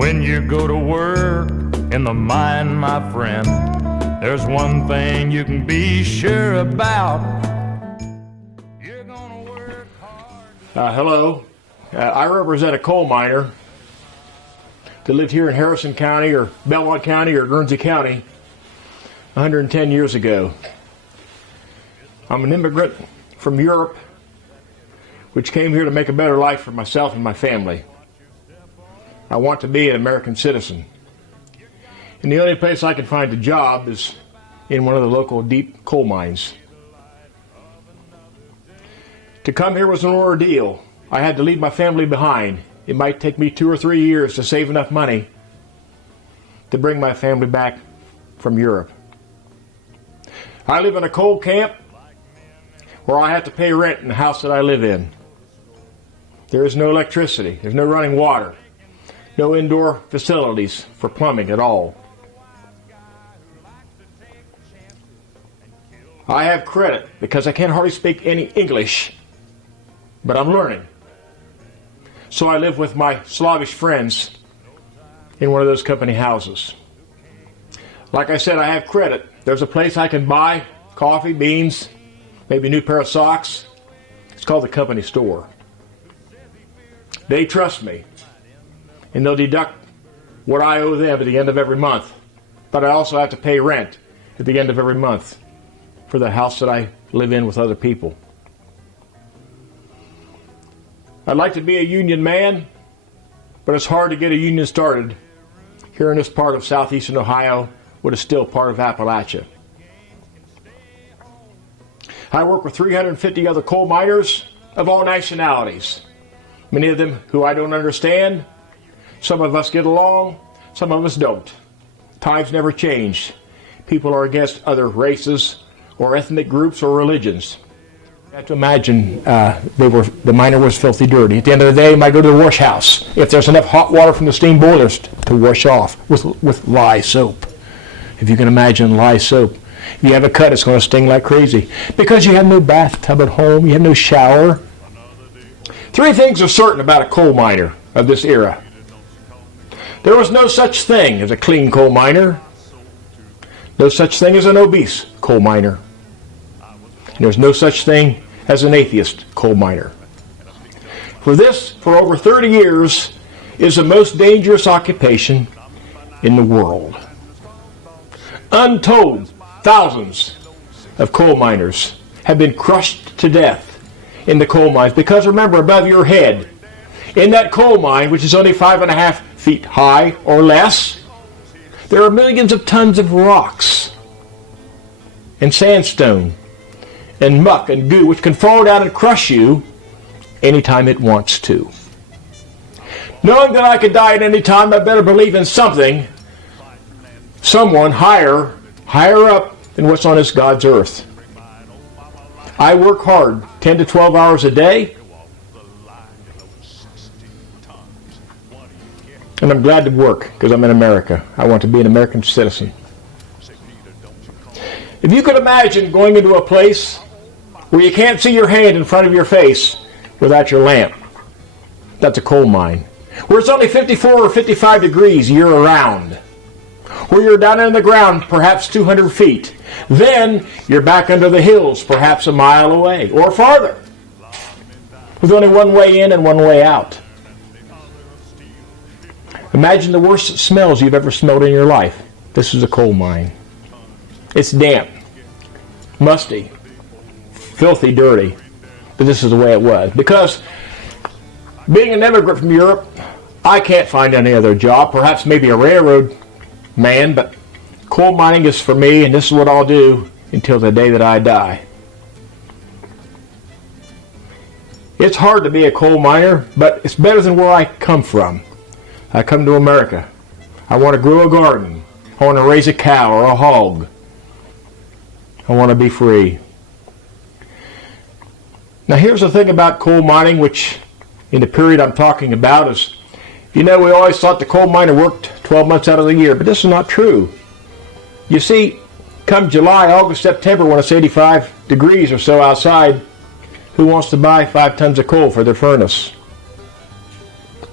When you go to work in the mine, my friend, there's one thing you can be sure about. You're gonna work hard. Hello. I represent a coal miner that lived here in Harrison County or Belmont County or Guernsey County 110 years ago. I'm an immigrant from Europe which came here to make a better life for myself and my family. I want to be an American citizen. And the only place I can find a job is in one of the local deep coal mines. To come here was an ordeal. I had to leave my family behind. It might take me 2 or 3 years to save enough money to bring my family back from Europe. I live in a coal camp where I have to pay rent in the house that I live in. There is no electricity. There's no running water. No indoor facilities for plumbing at all. I have credit because I can't hardly speak any English, but I'm learning. So I live with my Slavish friends in one of those company houses. Like I said, I have credit. There's a place I can buy coffee, beans, maybe a new pair of socks. It's called the company store. They trust me, and they'll deduct what I owe them at the end of every month. But I also have to pay rent at the end of every month for the house that I live in with other people. I'd like to be a union man, but it's hard to get a union started here in this part of southeastern Ohio, what is still part of Appalachia. I work with 350 other coal miners of all nationalities, many of them who I don't understand. Some of us get along, some of us don't. Times never change. People are against other races or ethnic groups or religions. You have to imagine the miner was filthy dirty. At the end of the day, he might go to the wash house if there's enough hot water from the steam boilers to wash off with lye soap. If you can imagine lye soap. If you have a cut, it's going to sting like crazy. Because you have no bathtub at home, you have no shower. 3 things are certain about a coal miner of this era. There was no such thing as a clean coal miner. No such thing as an obese coal miner. And there's no such thing as an atheist coal miner. For over 30 years, is the most dangerous occupation in the world. Untold thousands of coal miners have been crushed to death in the coal mines because, remember, above your head, in that coal mine, which is only 5.5 feet high or less, there are millions of tons of rocks and sandstone and muck and goo which can fall down and crush you anytime it wants to. Knowing that I could die at any time, I better believe in something, someone higher up than what's on this God's earth. I work hard, 10 to 12 hours a day, and I'm glad to work because I'm in America. I want to be an American citizen. If you could imagine going into a place where you can't see your hand in front of your face without your lamp, that's a coal mine. Where it's only 54 or 55 degrees year-round. Where you're down in the ground perhaps 200 feet. Then you're back under the hills perhaps a mile away or farther. With only one way in and one way out. Imagine the worst smells you've ever smelled in your life. This is a coal mine. It's damp, musty, filthy dirty. But this is the way it was. Because being an immigrant from Europe, I can't find any other job. Perhaps maybe a railroad man, but coal mining is for me, and this is what I'll do until the day that I die. It's hard to be a coal miner, but it's better than where I come from. I come to America. I want to grow a garden. I want to raise a cow or a hog. I want to be free. Now here's the thing about coal mining, which in the period I'm talking about is, we always thought the coal miner worked 12 months out of the year, but this is not true. You see, come July, August, September, when it's 85 degrees or so outside, who wants to buy 5 tons of coal for their furnace?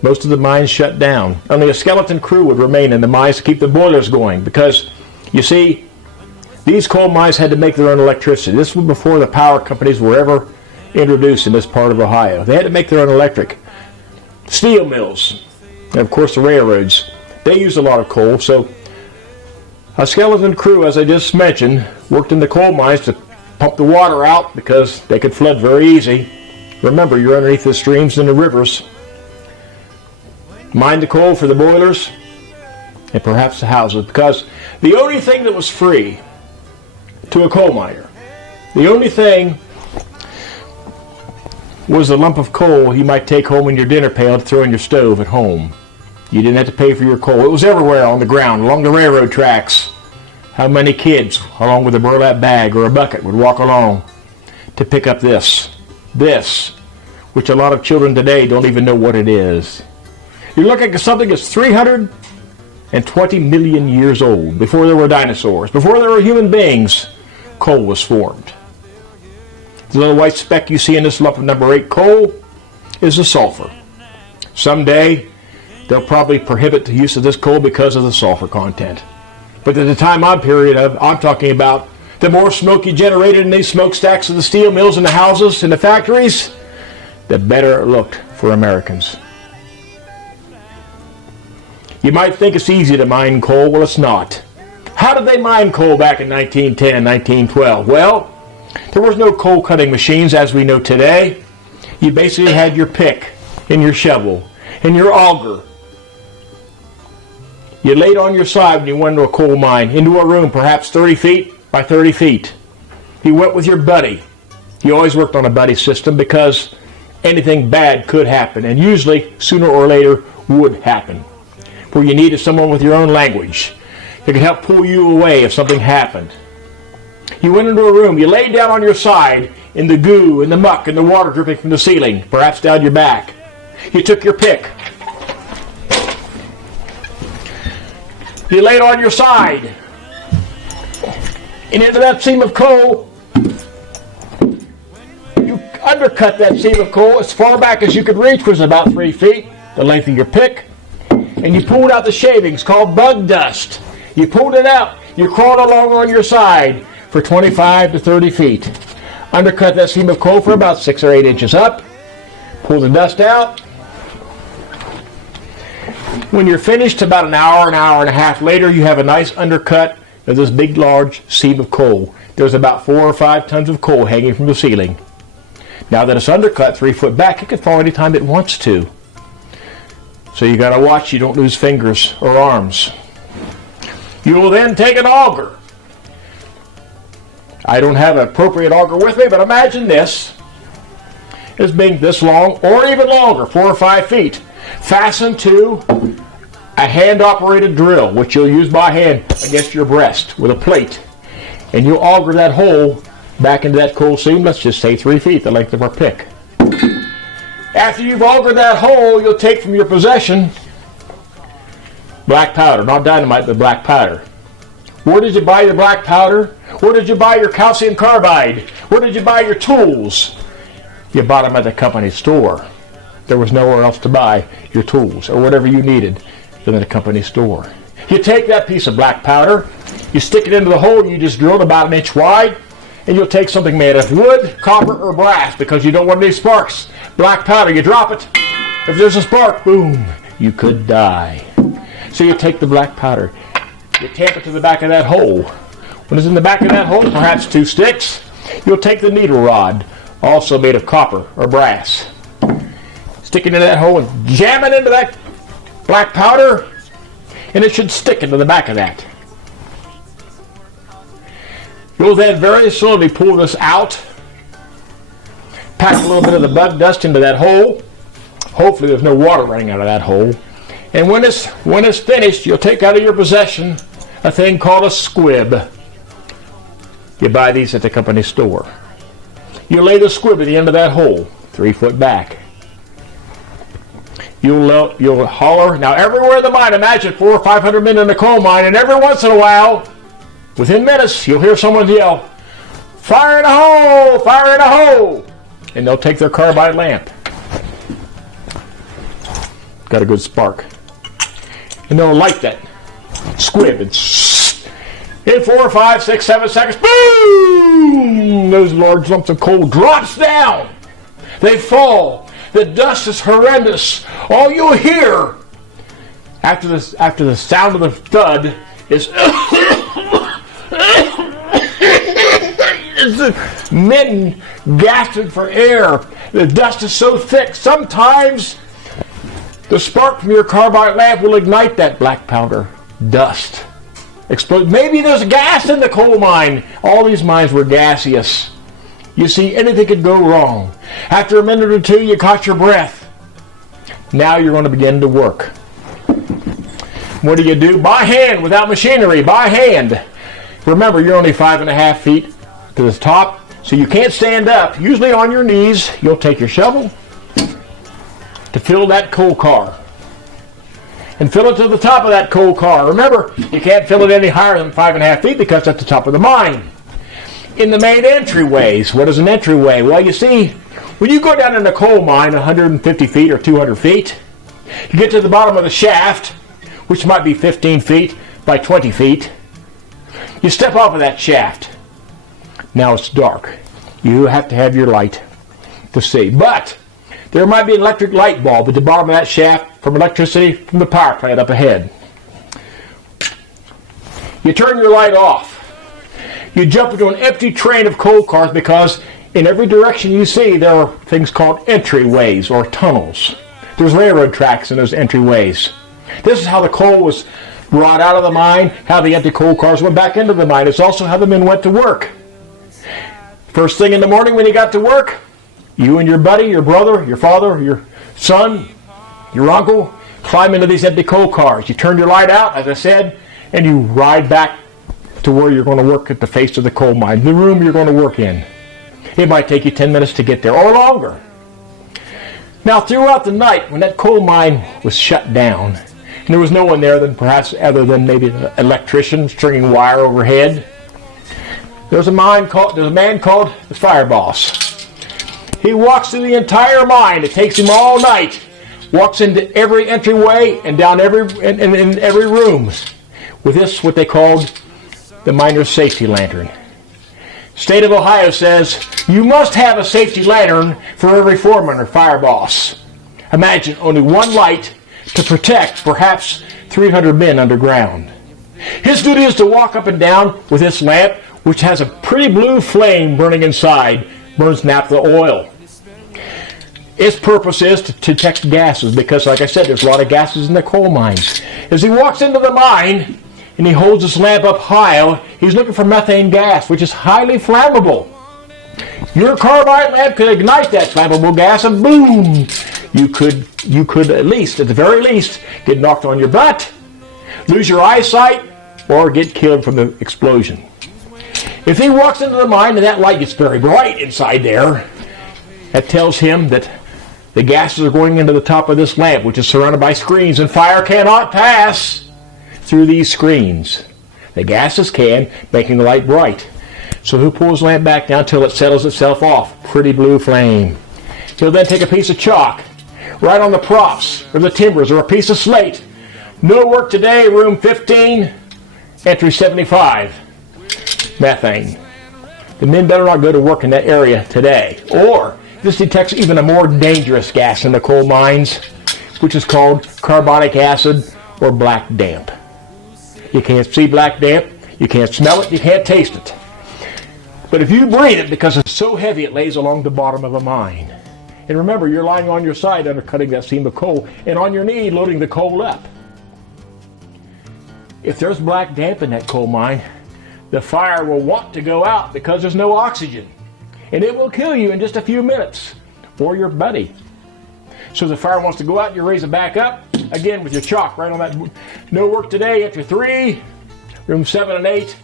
Most of the mines shut down. Only a skeleton crew would remain in the mines to keep the boilers going because, you see, these coal mines had to make their own electricity. This was before the power companies were ever introduced in this part of Ohio. They had to make their own electric. Steel mills, and of course the railroads, they used a lot of coal, so a skeleton crew, as I just mentioned, worked in the coal mines to pump the water out because they could flood very easy. Remember, you're underneath the streams and the rivers. Mine the coal for the boilers and perhaps the houses, because the only thing that was free to a coal miner, the only thing was a lump of coal you might take home in your dinner pail to throw in your stove at home. You didn't have to pay for your coal. It was everywhere on the ground, along the railroad tracks. How many kids, along with a burlap bag or a bucket, would walk along to pick up this, which a lot of children today don't even know what it is. You're looking at something that's 320 million years old. Before there were dinosaurs, before there were human beings, coal was formed. The little white speck you see in this lump of number 8 coal is the sulfur. Someday, they'll probably prohibit the use of this coal because of the sulfur content. But at the time I'm talking about, the more smoke you generated in these smokestacks of the steel mills and the houses and the factories, the better it looked for Americans. You might think it's easy to mine coal. Well, it's not. How did they mine coal back in 1910, 1912? Well, there was no coal cutting machines as we know today. You basically had your pick and your shovel and your auger. You laid on your side when you went into a coal mine, into a room perhaps 30 feet by 30 feet. You went with your buddy. You always worked on a buddy system because anything bad could happen, and usually sooner or later would happen. Where you needed someone with your own language that could help pull you away if something happened. You went into a room, you laid down on your side in the goo, in the muck, and the water dripping from the ceiling, perhaps down your back. You took your pick. You laid on your side. And into that seam of coal, you undercut that seam of coal as far back as you could reach, which was about 3 feet, the length of your pick. And you pulled out the shavings called bug dust. You pulled it out. You crawled along on your side for 25 to 30 feet. Undercut that seam of coal for about 6 or 8 inches up. Pull the dust out. When you're finished, about an hour and a half later, you have a nice undercut of this big, large seam of coal. There's about 4 or 5 tons of coal hanging from the ceiling. Now that it's undercut 3 foot back, it can fall anytime it wants to. So you got to watch you don't lose fingers or arms. You will then take an auger. I don't have an appropriate auger with me, but imagine this as being this long or even longer, 4 or 5 feet, fastened to a hand-operated drill, which you'll use by hand against your breast with a plate. And you'll auger that hole back into that coal seam, let's just say 3 feet, the length of our pick. After you've augered that hole, you'll take from your possession black powder, not dynamite, but black powder. Where did you buy your black powder? Where did you buy your calcium carbide? Where did you buy your tools? You bought them at the company store. There was nowhere else to buy your tools or whatever you needed than at a company store. You take that piece of black powder, you stick it into the hole you just drilled about 1 inch wide, and you'll take something made of wood, copper, or brass because you don't want any sparks. Black powder, you drop it. If there's a spark, boom, you could die. So you take the black powder, you tamp it to the back of that hole. When it's in the back of that hole, perhaps 2 sticks, you'll take the needle rod, also made of copper or brass. Stick it into that hole and jam it into that black powder, and it should stick into the back of that. You'll then very slowly pull this out, pack a little bit of the bug dust into that hole. Hopefully there's no water running out of that hole. And when it's finished, you'll take out of your possession a thing called a squib. You buy these at the company store. You lay the squib at the end of that hole, 3 foot back. You'll holler. Now everywhere in the mine, imagine 400 or 500 men in a coal mine, and every once in a while, within minutes, you'll hear someone yell, "Fire in a hole! Fire in a hole!" And they'll take their carbide lamp. got a good spark. And they'll light that squib and in 4, 5, 6, 7 seconds, boom! Those large lumps of coal drops down. They fall. The dust is horrendous. All you'll hear after the sound of the thud is men gasping for air. The dust is so thick. Sometimes the spark from your carbide lamp will ignite that black powder dust. Explode. Maybe there's gas in the coal mine. All these mines were gaseous. You see, anything could go wrong. After a minute or two, you caught your breath. Now you're going to begin to work. What do? By hand, without machinery, by hand. Remember, you're only 5.5 feet to the top, so you can't stand up. Usually on your knees, you'll take your shovel to fill that coal car. And fill it to the top of that coal car. Remember, you can't fill it any higher than 5.5 feet because that's the top of the mine. In the main entryways, what is an entryway? Well, you see, when you go down in a coal mine 150 feet or 200 feet, you get to the bottom of the shaft, which might be 15 feet by 20 feet. You step off of that shaft. Now it's dark. You have to have your light to see. But there might be an electric light bulb at the bottom of that shaft from electricity from the power plant up ahead. You turn your light off. You jump into an empty train of coal cars because in every direction you see there are things called entryways or tunnels. There's railroad tracks in those entryways. This is how the coal was brought out of the mine, how the empty coal cars went back into the mine. It's also how the men went to work. First thing in the morning when you got to work, you and your buddy, your brother, your father, your son, your uncle, climb into these empty coal cars. You turn your light out, as I said, and you ride back to where you're going to work at the face of the coal mine, the room you're going to work in. It might take you 10 minutes to get there, or longer. Now, throughout the night, when that coal mine was shut down, and there was no one there perhaps other than maybe an electrician stringing wire overhead, there's a man called the fire boss. He walks through the entire mine. It takes him all night. Walks into every entryway and down in every room with this, what they called the miner's safety lantern. State of Ohio says you must have a safety lantern for every foreman or fire boss. Imagine only one light to protect perhaps 300 men underground. His duty is to walk up and down with this lamp, which has a pretty blue flame burning inside, burns naphtha oil. Its purpose is to detect gases because, like I said, there's a lot of gases in the coal mines. As he walks into the mine and he holds his lamp up high, he's looking for methane gas, which is highly flammable. Your carbide lamp could ignite that flammable gas and boom! You could at the very least, get knocked on your butt, lose your eyesight, or get killed from the explosion. If he walks into the mine and that light gets very bright inside there, that tells him that the gases are going into the top of this lamp, which is surrounded by screens, and fire cannot pass through these screens. The gases can, making the light bright. So he'll pull his lamp back down until it settles itself off. Pretty blue flame. He'll then take a piece of chalk, write on the props, or the timbers, or a piece of slate. No work today, room 15, entry 75. Methane. The men better not go to work in that area today. Or this detects even a more dangerous gas in the coal mines, which is called carbonic acid or black damp. You can't see black damp, you can't smell it, you can't taste it. But if you breathe it, because it's so heavy it lays along the bottom of a mine. And remember, you're lying on your side undercutting that seam of coal, and on your knee loading the coal up. If there's black damp in that coal mine, the fire will want to go out because there's no oxygen. And it will kill you in just a few minutes, or your buddy. So the fire wants to go out, you raise it back up, again with your chalk right on that. No work today, entry 3, room 7 and 8,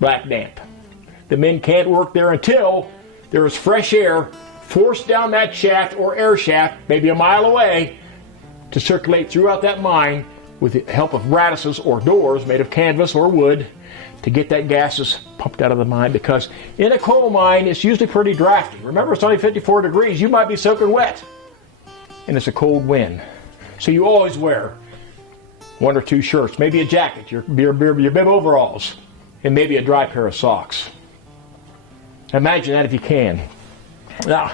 black damp. The men can't work there until there is fresh air forced down that shaft or air shaft, maybe a mile away, to circulate throughout that mine with the help of radices or doors made of canvas or wood to get that gases pumped out of the mine, because in a coal mine it's usually pretty drafty. Remember, it's only 54 degrees. You might be soaking wet. And it's a cold wind. So you always wear 1 or 2 shirts, maybe a jacket, your bib overalls, and maybe a dry pair of socks. Imagine that if you can. Now,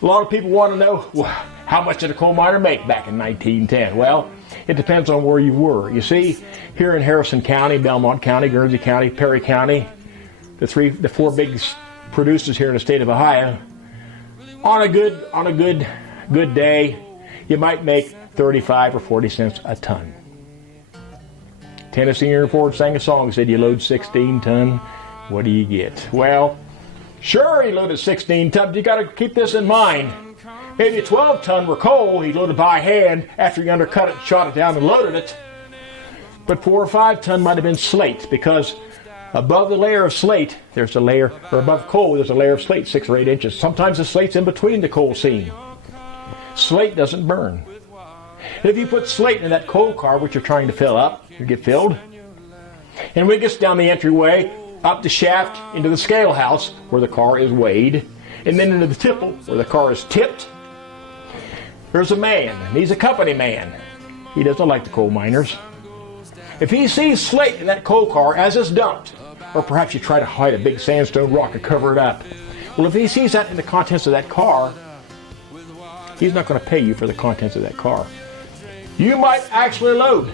a lot of people want to know, well, how much did a coal miner make back in 1910? Well, it depends on where you were. You see, here in Harrison County, Belmont County, Guernsey County, Perry County, the 4 big producers here in the state of Ohio, on a good day, you might make 35 or 40 cents a ton. Tennessee Report sang a song, said you load 16 ton, what do you get? Well, sure, he loaded 16 tons, but you got to keep this in mind. Maybe 12 ton were coal he loaded by hand after he undercut it, shot it down and loaded it. But 4 or 5 ton might have been slate, because above the layer of slate, there's a layer, or above coal, there's a layer of slate 6 or 8 inches. Sometimes the slate's in between the coal seam. Slate doesn't burn. And if you put slate in that coal car, which you're trying to fill up, you get filled, and when it gets down the entryway, up the shaft, into the scale house, where the car is weighed, and then into the tipple, where the car is tipped, there's a man, and he's a company man. He doesn't like the coal miners. If he sees slate in that coal car as it's dumped, or perhaps you try to hide a big sandstone rock and cover it up, well, if he sees that in the contents of that car, he's not going to pay you for the contents of that car. You might actually load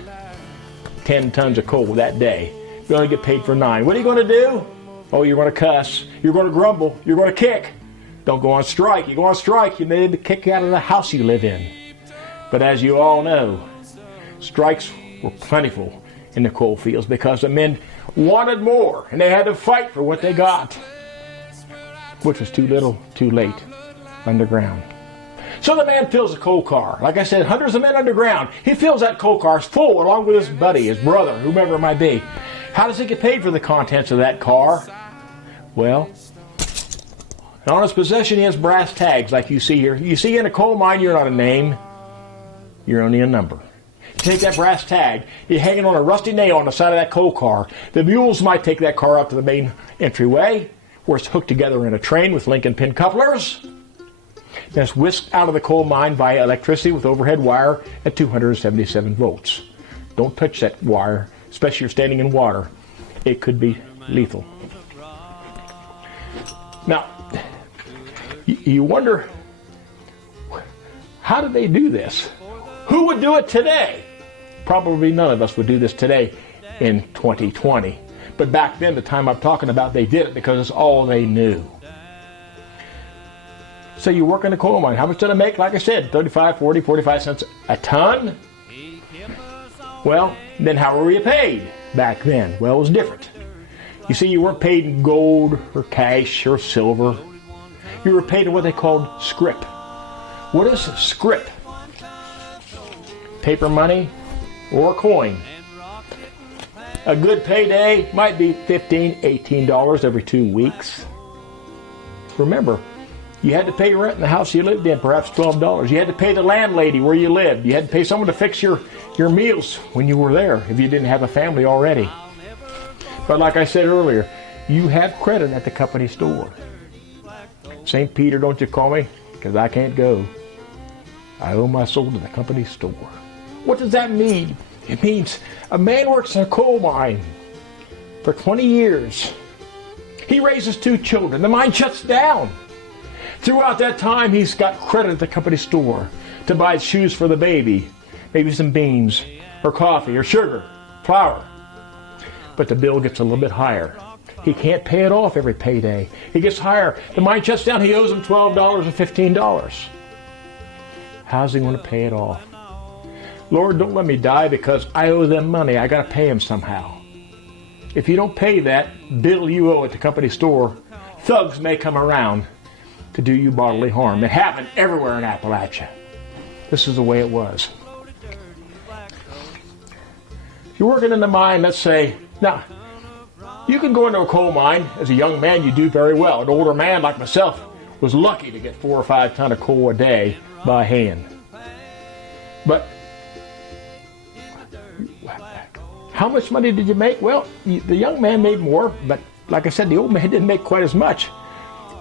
10 tons of coal that day. You only get paid for 9. What are you going to do? Oh, you're going to cuss. You're going to grumble. You're going to kick. Don't go on strike. You go on strike, you may be kicked out of the house you live in. But as you all know, strikes were plentiful in the coal fields because the men wanted more, and they had to fight for what they got, which was too little, too late, underground. So the man fills a coal car. Like I said, hundreds of men underground. He fills that coal car full along with his buddy, his brother, whomever it might be. How does he get paid for the contents of that car? Well, on his possession he has brass tags like you see here. You see, in a coal mine, you're not a name. You're only a number. You take that brass tag, you hang it on a rusty nail on the side of that coal car. The mules might take that car up to the main entryway, where it's hooked together in a train with linking pin couplers. Then it's whisked out of the coal mine via electricity with overhead wire at 277 volts. Don't touch that wire, especially if you're standing in water. It could be lethal. Now, you wonder, how did they do this? Who would do it today? Probably none of us would do this today in 2020. But back then, the time I'm talking about, they did it because it's all they knew. So you work in a coal mine. How much did I make? Like I said, 35, 40, 45 cents a ton. Well, then how were you paid back then? Well, it was different. You see, you weren't paid in gold or cash or silver. You were paid in what they called scrip. What is scrip? Paper money or coin. A good payday might be $15, $18 every 2 weeks. Remember, you had to pay rent in the house you lived in, perhaps $12. You had to pay the landlady where you lived. You had to pay someone to fix your meals when you were there if you didn't have a family already. But like I said earlier, you have credit at the company store. St. Peter, don't you call me, because I can't go. I owe my soul to the company store. What does that mean? It means a man works in a coal mine for 20 years. He raises 2 children. The mine shuts down. Throughout that time, he's got credit at the company store to buy shoes for the baby, maybe some beans, or coffee, or sugar, flour. But the bill gets a little bit higher. He can't pay it off every payday. It gets higher. The mine shuts down. He owes him $12 or $15. How's he going to pay it off? Lord, don't let me die because I owe them money. I got to pay them somehow. If you don't pay that bill you owe at the company store, thugs may come around to do you bodily harm. It happened everywhere in Appalachia. This is the way it was. If you're working in the mine, let's say, now, you can go into a coal mine. As a young man, you do very well. An older man like myself was lucky to get 4 or 5 tons of coal a day by hand. But how much money did you make? Well, the young man made more, but like I said, the old man didn't make quite as much.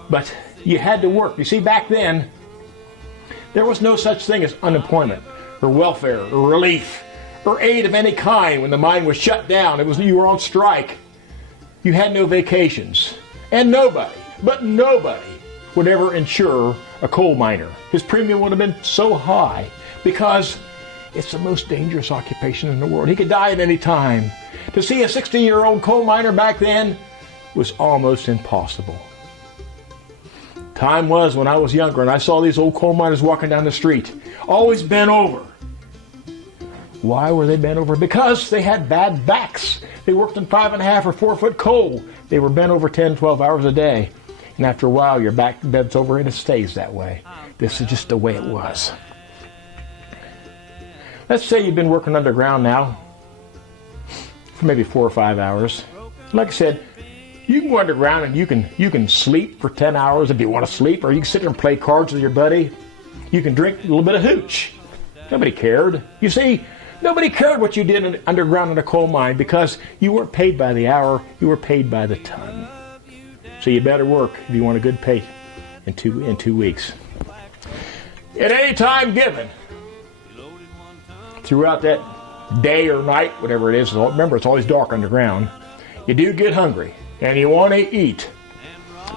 But you had to work. You see, back then, there was no such thing as unemployment. or welfare, or relief, or aid of any kind when the mine was shut down. You were on strike. You had no vacations. And nobody, but nobody, would ever insure a coal miner. His premium would have been so high because it's the most dangerous occupation in the world. He could die at any time. To see a 60-year-old coal miner back then was almost impossible. Time was when I was younger and I saw these old coal miners walking down the street, always bent over. Why were they bent over? Because they had bad backs. They worked in 5.5 or 4 foot coal. They were bent over 10, 12 hours a day. And after a while, your back bends over and it stays that way. This is just the way it was. Let's say you've been working underground now for maybe 4 or 5 hours. Like I said, you can go underground and you can sleep for 10 hours if you want to sleep, or you can sit there and play cards with your buddy. You can drink a little bit of hooch. Nobody cared. You see, nobody cared what you did underground in a coal mine because you weren't paid by the hour, you were paid by the ton. So you better work if you want a good pay in 2 weeks. At any time given, throughout that day or night, whatever it is, remember it's always dark underground, you do get hungry and you want to eat.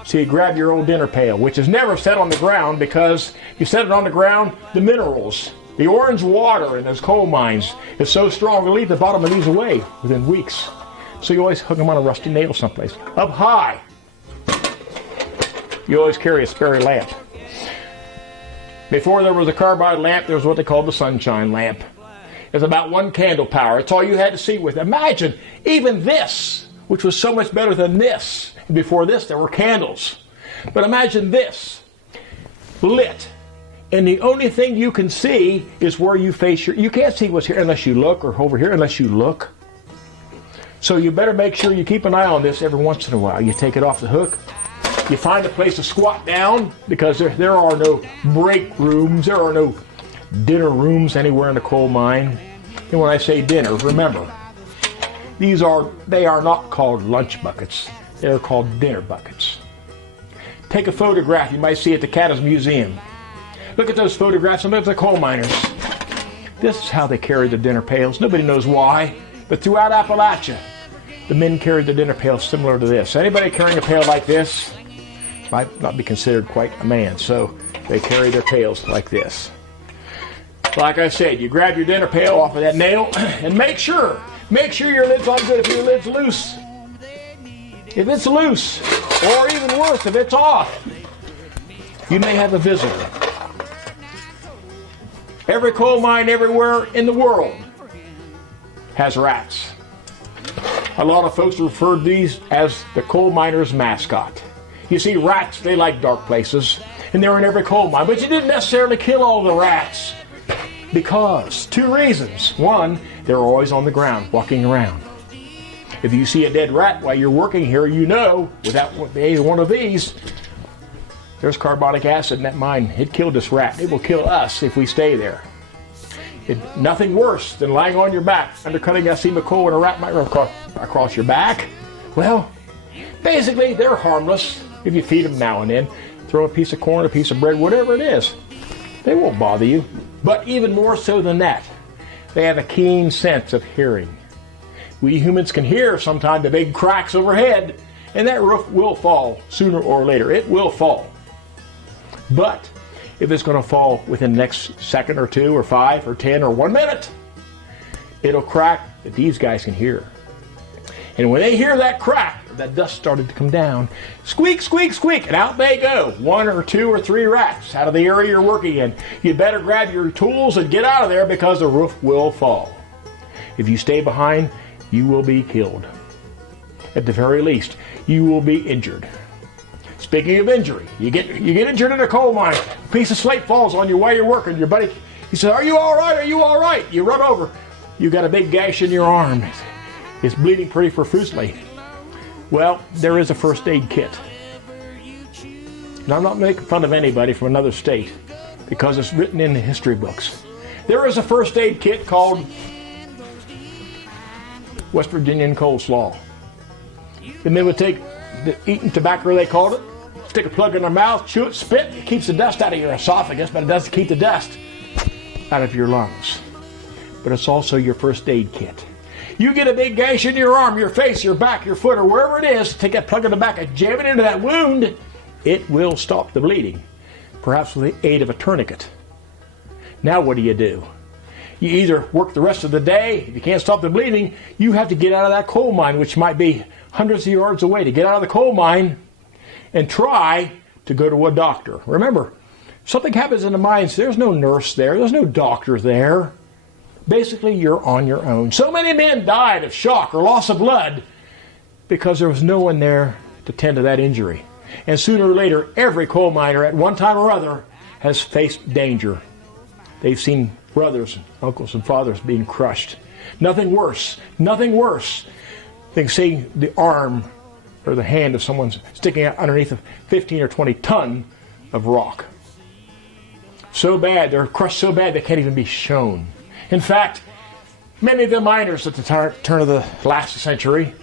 So you grab your old dinner pail, which is never set on the ground because if you set it on the ground, the minerals, the orange water in those coal mines is so strong it'll leave the bottom of these away within weeks. So you always hook them on a rusty nail someplace. Up high, you always carry a spare lamp. Before there was a carbide lamp, there was what they called the sunshine lamp. It's about 1 candle power. It's all you had to see with. Imagine even this, which was so much better than this. Before this, there were candles. But imagine this, lit. And the only thing you can see is where you face you can't see what's here unless you look, or over here unless you look. So you better make sure you keep an eye on this every once in a while. You take it off the hook. You find a place to squat down because there are no break rooms. There are no dinner rooms anywhere in the coal mine. And when I say dinner, remember, they are not called lunch buckets. They're called dinner buckets. Take a photograph you might see at the Caddi's Museum. Look at those photographs of the coal miners. This is how they carried the dinner pails. Nobody knows why, but throughout Appalachia, the men carried the dinner pails similar to this. Anybody carrying a pail like this might not be considered quite a man, so they carry their pails like this. Like I said, you grab your dinner pail off of that nail and make sure your lid's on good. If your lid's loose, if it's loose, or even worse, if it's off, you may have a visitor. Every coal mine everywhere in the world has rats. A lot of folks refer to these as the coal miner's mascot. You see, rats, they like dark places, and they're in every coal mine, but you didn't necessarily kill all the rats. Because, 2 reasons. One, they're always on the ground, walking around. If you see a dead rat while you're working here, you know, without either one of these, there's carbonic acid in that mine. It killed this rat. It will kill us if we stay there. Nothing worse than lying on your back, undercutting a seam of coal and a rat might run across your back. Well, basically, they're harmless if you feed them now and then. Throw a piece of corn, a piece of bread, whatever it is. They won't bother you. But even more so than that, they have a keen sense of hearing. We humans can hear sometimes the big cracks overhead, and that roof will fall sooner or later. It will fall. But if it's going to fall within the next second or 2 or 5 or 10 or 1 minute, it'll crack that these guys can hear. And when they hear that crack, that dust started to come down, squeak, squeak, squeak, and out they go. 1 or 2 or 3 rats out of the area you're working in. You better grab your tools and get out of there because the roof will fall. If you stay behind, you will be killed. At the very least, you will be injured. Speaking of injury, you get injured in a coal mine. A piece of slate falls on you while you're working. Your buddy, he says, "Are you all right? Are you all right?" You run over. You got a big gash in your arm. It's bleeding pretty profusely. Well, there is a first aid kit. And I'm not making fun of anybody from another state because it's written in the history books. There is a first aid kit called West Virginian coleslaw. The men would take the eating tobacco, they called it, stick a plug in their mouth, chew it, spit. It keeps the dust out of your esophagus, but it doesn't keep the dust. out of your lungs. But it's also your first aid kit. You get a big gash in your arm, your face, your back, your foot, or wherever it is, take that plug in the back and jam it into that wound. It will stop the bleeding, perhaps with the aid of a tourniquet. Now what do? You either work the rest of the day. If you can't stop the bleeding, you have to get out of that coal mine, which might be hundreds of yards away, to get out of the coal mine and try to go to a doctor. Remember, something happens in the mines, there's no nurse there, there's no doctor there. Basically, you're on your own. So many men died of shock or loss of blood because there was no one there to tend to that injury. And sooner or later, every coal miner at one time or other has faced danger. They've seen brothers, uncles, and fathers being crushed. Nothing worse than seeing the arm or the hand of someone sticking out underneath a 15 or 20 ton of rock. So bad, they're crushed so bad they can't even be shown. In fact, many of the miners at the turn of the last century,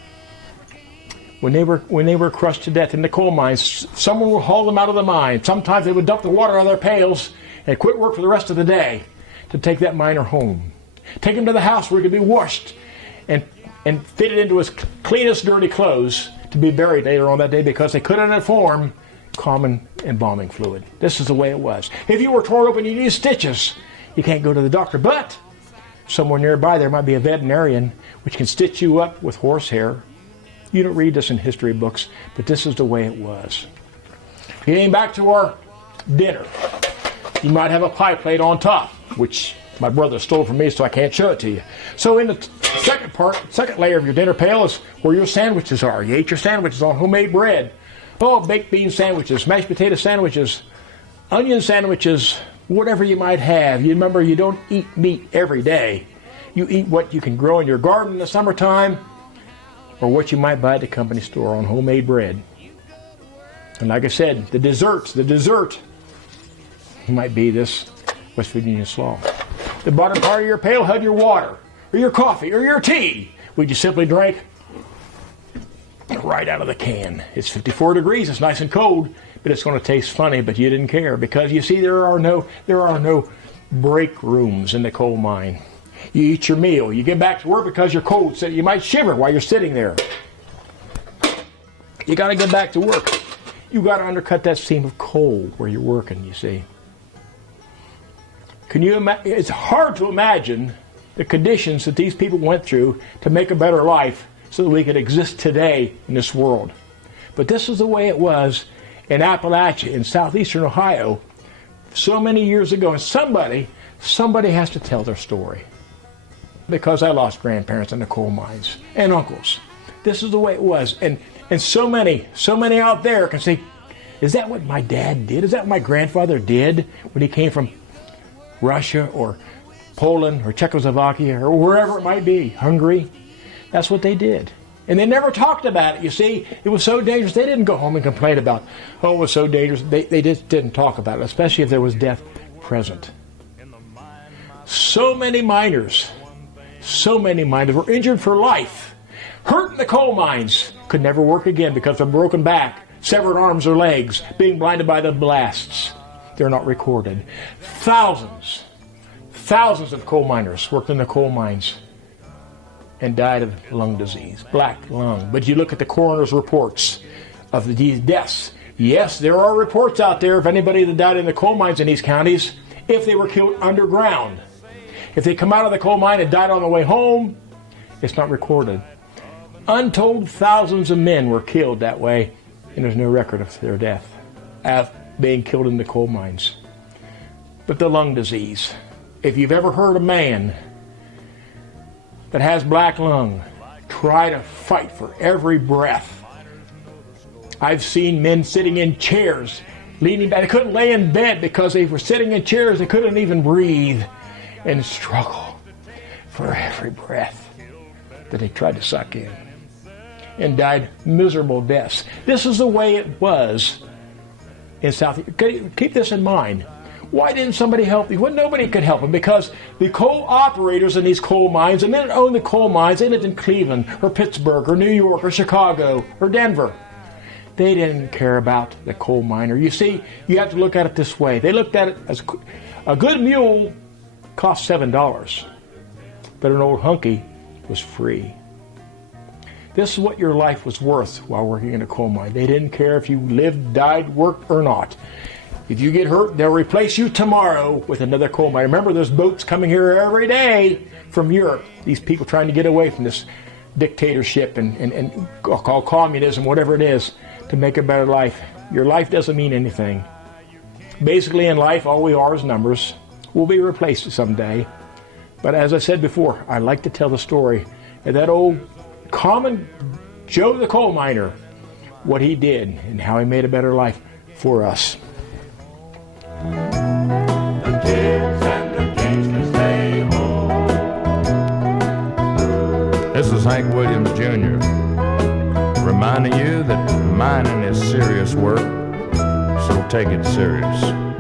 when they were crushed to death in the coal mines, someone would haul them out of the mine. Sometimes they would dump the water out of their pails and quit work for the rest of the day to take that miner home. Take him to the house where he could be washed and fitted into his cleanest dirty clothes to be buried later on that day because they couldn't afford common embalming fluid. This is the way it was. If you were torn open, you needed stitches. You can't go to the doctor, but somewhere nearby there might be a veterinarian which can stitch you up with horsehair. You don't read this in history books, but this is the way it was. Getting back to our dinner, you might have a pie plate on top, which my brother stole from me, so I can't show it to you. So in the second layer of your dinner pail is where your sandwiches are. You ate your sandwiches on homemade bread. Oh, baked bean sandwiches, mashed potato sandwiches, onion sandwiches, whatever you might have. You remember, you don't eat meat every day. You eat what you can grow in your garden in the summertime or what you might buy at the company store on homemade bread. And like I said, the dessert might be this West Virginia slaw. The bottom part of your pail had your water, or your coffee, or your tea, which you simply drank right out of the can. It's 54 degrees, it's nice and cold, but it's going to taste funny, but you didn't care, because you see there are no break rooms in the coal mine. You eat your meal, you get back to work because you're cold, so you might shiver while you're sitting there. You got to get back to work. You got to undercut that seam of coal where you're working, you see. Can you imagine? It's hard to imagine the conditions that these people went through to make a better life so that we could exist today in this world. But this is the way it was in Appalachia, in southeastern Ohio, so many years ago. And somebody has to tell their story. Because I lost grandparents in the coal mines and uncles. This is the way it was. And so many out there can say, is that what my dad did? Is that what my grandfather did when he came from Russia or Poland or Czechoslovakia or wherever it might be, Hungary? That's what they did. And they never talked about it, you see. It was so dangerous. They didn't go home and complain about, oh, it was so dangerous. They just didn't talk about it, especially if there was death present. So many miners were injured for life, hurt in the coal mines, could never work again because of a broken back, severed arms or legs, being blinded by the blasts. They're not recorded. Thousands of coal miners worked in the coal mines and died of lung disease, black lung. But you look at the coroner's reports of these deaths. Yes, there are reports out there of anybody that died in the coal mines in these counties if they were killed underground. If they come out of the coal mine and died on the way home, it's not recorded. Untold thousands of men were killed that way, and there's no record of their death of being killed in the coal mines. But the lung disease, if you've ever heard a man that has black lung try to fight for every breath. I've seen men sitting in chairs, leaning back. They couldn't lay in bed because they were sitting in chairs. They couldn't even breathe and struggle for every breath that they tried to suck in and died miserable deaths. This is the way it was in South. Keep this in mind. Why didn't somebody help you? Well, nobody could help them because the coal operators in these coal mines, the men that owned the coal mines, they lived in Cleveland or Pittsburgh or New York or Chicago or Denver. They didn't care about the coal miner. You see, you have to look at it this way. They looked at it as a good mule cost $7, but an old hunky was free. This is what your life was worth while working in a coal mine. They didn't care if you lived, died, worked, or not. If you get hurt, they'll replace you tomorrow with another coal mine. Remember, there's boats coming here every day from Europe. These people trying to get away from this dictatorship and called communism, whatever it is, to make a better life. Your life doesn't mean anything. Basically, in life, all we are is numbers. We'll be replaced someday. But as I said before, I like to tell the story of that old common Joe the coal miner, what he did and how he made a better life for us. The kids and the gangsters stay home. This is Hank Williams Jr. reminding you that mining is serious work, so take it serious.